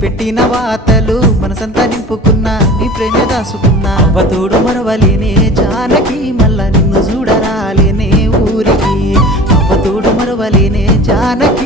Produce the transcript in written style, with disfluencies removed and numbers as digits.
పెట్టిన వాతలు మనసంతా నింపుకున్నా నీ ప్రేమే దాసుకున్నా అవతోడు మరవలేనే జానకి మళ్ళా నిన్ను చూడరాలేనే ఊరికి అవతోడు మరవలేనే జానకి